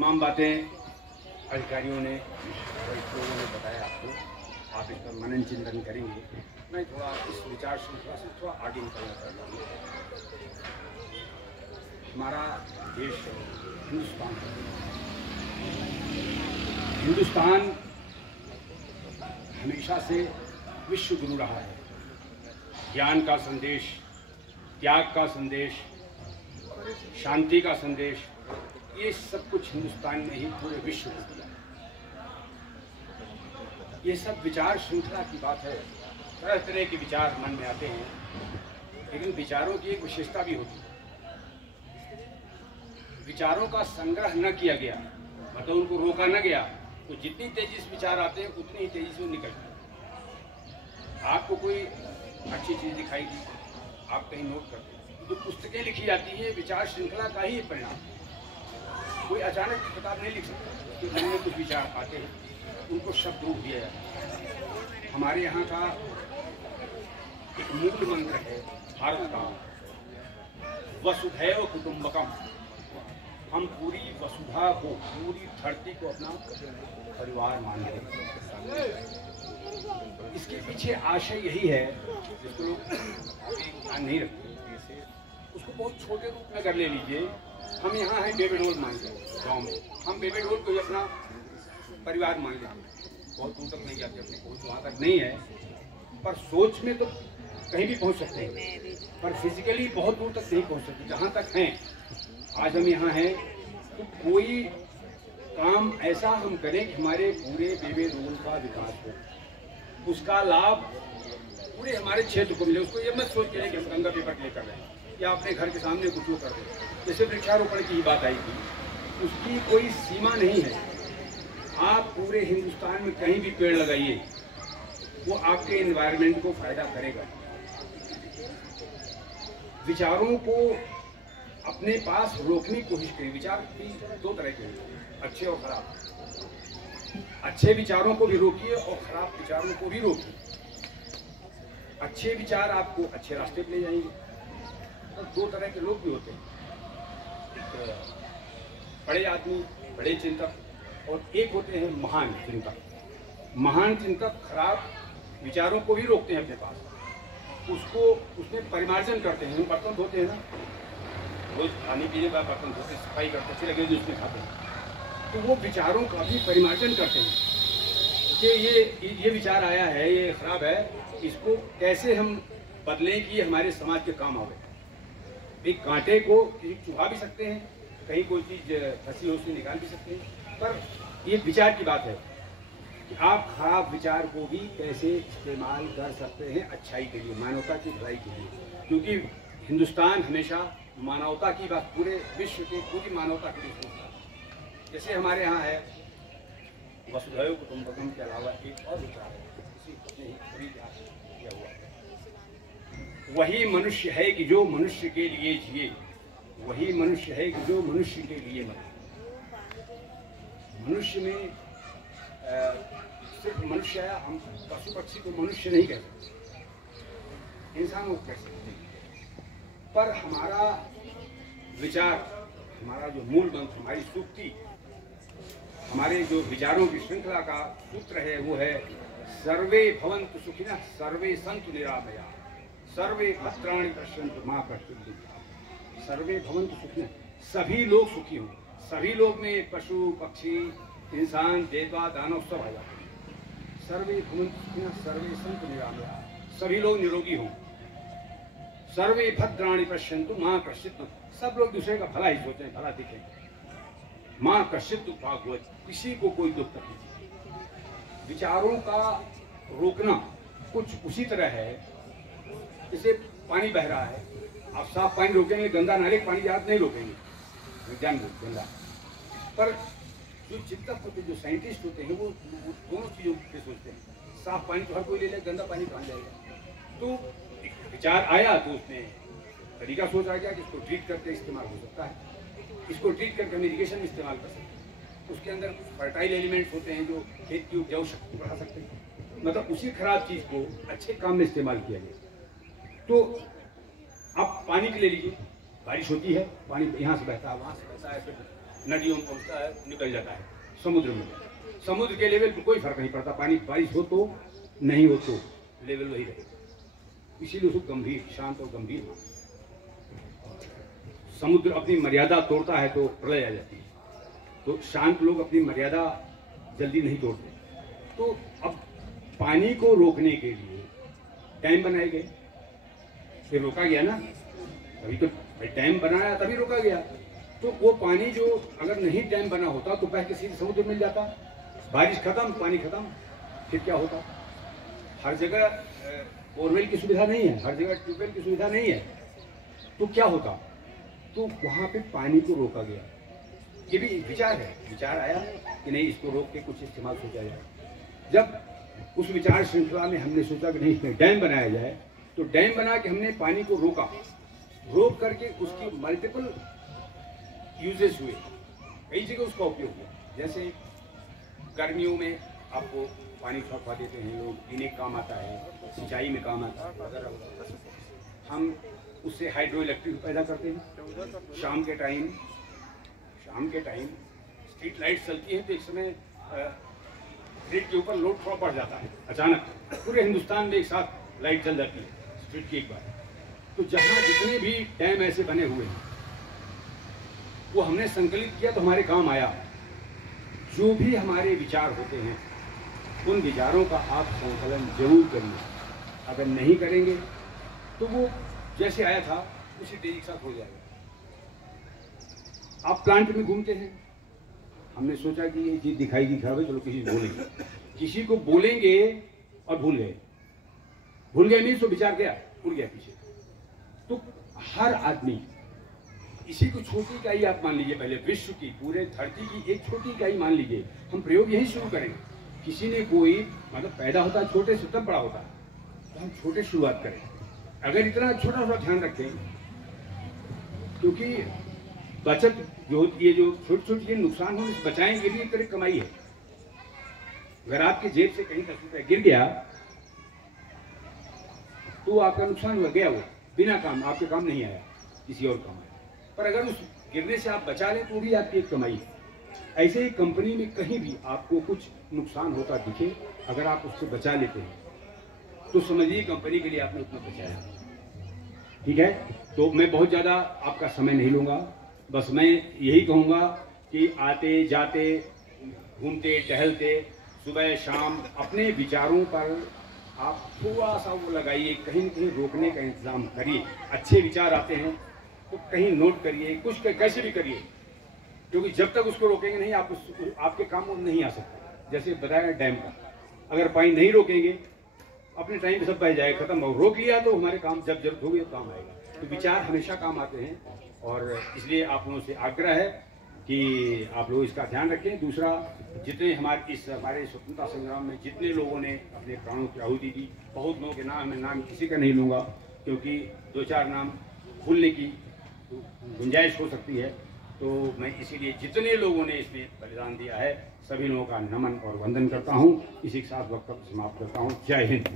तमाम बातें अधिकारियों ने और लोगों ने बताया आपको, आप इस पर मनन चिंतन करेंगे। मैं थोड़ा इस विचार श्रृंखला से थोड़ा आगे निकलना चाहता हूँ। हमारा देश हिंदुस्तान है। हिंदुस्तान हमेशा से विश्व गुरु रहा है। ज्ञान का संदेश, त्याग का संदेश, शांति का संदेश, ये सब कुछ हिंदुस्तान में ही पूरे विश्व को दिया। ये सब विचार श्रृंखला की बात है। तरह तरह के विचार मन में आते हैं, लेकिन विचारों की एक विशेषता भी होती है। विचारों का संग्रह न किया गया, मतलब उनको रोका न गया, तो जितनी तेजी से विचार आते हैं उतनी ही तेजी से वो निकलते हैं। आपको कोई अच्छी चीज़ दिखाई दी, आप कहीं नोट करते हैं। जो पुस्तकें लिखी जाती है विचार श्रृंखला का ही परिणाम। कोई अचानक किताब नहीं लिख सकता, उसके मन में कुछ विचार आते हैं, उनको शब्द रूप दिया जाता है। हमारे यहाँ का एक मूल मंत्र है भारत का, वसुधैव कुटुंबकम। हम पूरी वसुधा को, पूरी धरती को अपना परिवार मानते हैं। इसके पीछे आशय यही है, जिसको लोग ध्यान नहीं रखते, उसको बहुत छोटे रूप में कर ले लीजिए। हम यहाँ हैं बेबेडोल मान लेते गाँव में, हम बेबेडोल को ही अपना परिवार मान लेते हैं। बहुत दूर तक नहीं जाते, अपने पहुँच वहाँ तक नहीं है, पर सोच में तो कहीं भी पहुँच सकते हैं, पर फिजिकली बहुत दूर तक नहीं पहुँच सकते। जहाँ तक हैं, आज हम यहाँ हैं, तो कोई काम ऐसा हम करें कि हमारे पूरे बेबेडोल का विकास हो, उसका लाभ पूरे हमारे क्षेत्र को मिले। उसको ये मत सोच के कि हम गंगा पेपर क्लियर कर रहे हैं या अपने घर के सामने कुछ कर रहे हैं। जैसे वृक्षारोपण की ही बात आई थी, उसकी कोई सीमा नहीं है। आप पूरे हिंदुस्तान में कहीं भी पेड़ लगाइए, वो आपके एनवायरनमेंट को फायदा करेगा। विचारों को अपने पास रोकने की कोशिश करें। विचार भी दो तरह के हैं, अच्छे और खराब। अच्छे विचारों को भी रोकिए और खराब विचारों को भी रोकिए। अच्छे विचार आपको अच्छे रास्ते पे ले जाएंगे। और दो तरह के लोग भी होते हैं, एक बड़े आदमी, बड़े चिंतक, और एक होते हैं महान चिंतक। महान चिंतक खराब विचारों को भी रोकते हैं अपने पास, उसको उसमें परिमार्जन करते हैं। बर्तन धोते हैं ना, रोज खाने पीने का बर्तन धोते, सफाई करते, अच्छे लगे जो उसमें खाते हैं, तो वो विचारों का भी परिमार्जन करते हैं कि ये विचार आया है, ये खराब है, इसको कैसे हम बदलें कि हमारे समाज के काम आवे। एक कांटे को चुभा भी सकते हैं, कहीं कोई चीज़ फंसी हो उससे निकाल भी सकते हैं, पर ये विचार की बात है कि आप खराब विचार को भी कैसे इस्तेमाल कर सकते हैं अच्छाई के लिए, मानवता की भलाई के लिए। क्योंकि हिंदुस्तान हमेशा मानवता की बात, पूरे विश्व की पूरी मानवता के लिए सोचता है। जैसे हमारे यहाँ है वसुधैव कुटुंबकम के अलावा एक और विचार है, इसी ने ही किया हुआ है। वही मनुष्य है कि जो मनुष्य के लिए जिए, वही मनुष्य है कि जो मनुष्य के लिए मरे। मनुष्य में सिर्फ मनुष्य है, हम पशु पक्षी को मनुष्य नहीं कह सकते, इंसानों को कह सकते हैं। पर हमारा विचार, हमारा जो मूल मंत्र, हमारी सूक्ति, हमारे जो विचारों की श्रृंखला का सूत्र है वो है सर्वे भवन्तु सुखिनः सर्वे सन्तु निरामया सर्वे भद्राणि पश्यन्तु मा कश्चित्। सर्वे भवन्तु सुखिनः, सभी लोग सुखी हों। सभी लोग में पशु पक्षी इंसान देवता दानव सब आ जाते हैं। सर्वे भवन्तु सुखिनः सर्वे सन्तु निरामया, सभी लोग निरोगी हों। सर्वे भद्राणि पश्यन्तु मा कश्चित्, सब लोग दूसरे का भला ही सोचें, भला दिखें। माँ कश्चित् दुःख भाग्वत, किसी को कोई दुख नहीं। विचारों का रोकना कुछ उसी तरह है जैसे पानी बह रहा है, आप साफ पानी रोकेंगे, गंदा नाले का पानी याद नहीं रोकेंगे, विज्ञान गंदा। पर जो चिंतक होते हैं, जो साइंटिस्ट होते हैं, वो दोनों चीज़ों पे सोचते हैं। साफ पानी तो हर कोई ले ले, गंदा पानी कहाँ जाएगा। तो एक विचार आया तो उसमें तरीका सोच आ गया कि इसको ट्रीट करके इस्तेमाल हो सकता है, इसको ट्रीट करके हम इरीगेशन में इस्तेमाल कर सकते हैं। उसके अंदर कुछ फर्टाइल एलिमेंट्स होते हैं जो खेत की उपजाऊ शक्ति बढ़ा सकते हैं। मतलब उसी खराब चीज़ को अच्छे काम में इस्तेमाल किया गया। तो आप पानी के ले लीजिए, बारिश होती है, पानी यहाँ से बहता है, वहाँ से बहता है, फिर नदियों में पहुंचता है, निकल जाता है समुद्र में। समुद्र के लेवल पर कोई फर्क नहीं पड़ता, पानी बारिश हो तो नहीं हो तो लेवल वही रहेगा। इसीलिए उसको गंभीर, शांत और गंभीर माना। समुद्र अपनी मर्यादा तोड़ता है तो प्रलय आ जाती है, तो शांत लोग अपनी मर्यादा जल्दी नहीं तोड़ते। तो अब पानी को रोकने के लिए डैम बनाए गए, फिर रोका गया ना, अभी तो डैम बनाया तभी रोका गया। तो वो पानी जो अगर नहीं डैम बना होता तो बह के सीधे समुद्र मिल जाता, बारिश खत्म, पानी खत्म, फिर क्या होता? हर जगह बोरवेल की सुविधा नहीं है, हर जगह ट्यूबवेल की सुविधा नहीं है, तो क्या होता? तो वहां पे पानी को रोका गया। ये भी विचार है, विचार आया कि नहीं इसको रोक के कुछ इस्तेमाल सोचा जाए। जब उस विचार श्रृंखला में हमने सोचा कि नहीं इसमें डैम बनाया जाए, तो डैम बना के हमने पानी को रोका, रोक करके उसकी मल्टीपल यूजेस हुए, कई जगह उसका उपयोग हुआ। जैसे गर्मियों में आपको पानी छड़वा देते हैं लोग, पीने का काम आता है, सिंचाई में काम आता है। हम उससे हाइड्रो इलेक्ट्रिक पैदा करते हैं। शाम के टाइम स्ट्रीट लाइट चलती है तो एक समय ग्रिड के ऊपर लोड थोड़ा बढ़ जाता है, अचानक पूरे हिंदुस्तान में एक साथ लाइट जल जाती है स्ट्रीट की एक बार। तो जहाँ जितने भी डैम ऐसे बने हुए हैं वो हमने संकलित किया तो हमारे काम आया। जो भी हमारे विचार होते हैं उन विचारों का आप संकलन जरूर करिए। अगर नहीं करेंगे तो वो जैसे आया था उसी तेजी के साथ हो जाएगा। आप प्लांट में घूमते हैं, हमने सोचा कि ये चीज दिखाई दी खराब है, चलो किसी को बोलेंगे, किसी को बोलेंगे और भूल गए नहीं तो विचार गया, उड़ गया पीछे। तो हर आदमी, इसी को छोटी इकाई आप मान लीजिए, पहले विश्व की, पूरे धरती की एक छोटी इकाई मान लीजिए, हम प्रयोग यही शुरू करें। किसी ने कोई मतलब पैदा होता है छोटे से तब बड़ा होता है, तो हम छोटे शुरुआत करें। अगर इतना छोटा सा ध्यान रखें, क्योंकि बचत जो होती है, जो छोटी छोटी नुकसान हो बचाएंगे भी एक तरह कमाई है। अगर आपकी जेब से कहीं 10 रुपया गिर गया तो आपका नुकसान हो गया, वो बिना काम, आपके काम नहीं आया, किसी और काम आया। पर अगर उस गिरने से आप बचा लें तो भी आपकी एक कमाई है। ऐसे ही कंपनी में कहीं भी आपको कुछ नुकसान होता दिखे, अगर आप उससे बचा लेते हैं तो समझिए कंपनी के लिए आपने उतना बचाया। ठीक है, तो मैं बहुत ज़्यादा आपका समय नहीं लूँगा, बस मैं यही कहूँगा कि आते जाते, घूमते टहलते, सुबह शाम अपने विचारों पर आप थोड़ा सा वो लगाइए, कहीं न कहीं रोकने का इंतज़ाम करिए। अच्छे विचार आते हैं तो कहीं नोट करिए, कुछ कैसे भी करिए, क्योंकि जब तक उसको रोकेंगे नहीं आप आपके काम वो नहीं आ सकते। जैसे बताया डैम का, अगर पानी नहीं रोकेंगे अपने टाइम पे सब बह जाए, खत्म हो। रोक लिया तो हमारे काम जब जरूरत होगी तो काम आएगा। तो विचार हमेशा काम आते हैं और इसलिए आप लोगों से आग्रह है कि आप लोग इसका ध्यान रखें। दूसरा, जितने हमारे स्वतंत्रता संग्राम में जितने लोगों ने अपने प्राणों की आहुति दी, बहुत लोगों के नाम, मैं नाम किसी का नहीं लूँगा क्योंकि 2-4 नाम भूलने की गुंजाइश हो सकती है। तो मैं इसीलिए जितने लोगों ने इसमें बलिदान दिया है सभी लोगों का नमन और वंदन करता हूँ। इसी के साथ वक्तव्य समाप्त करता हूँ। जय हिंद।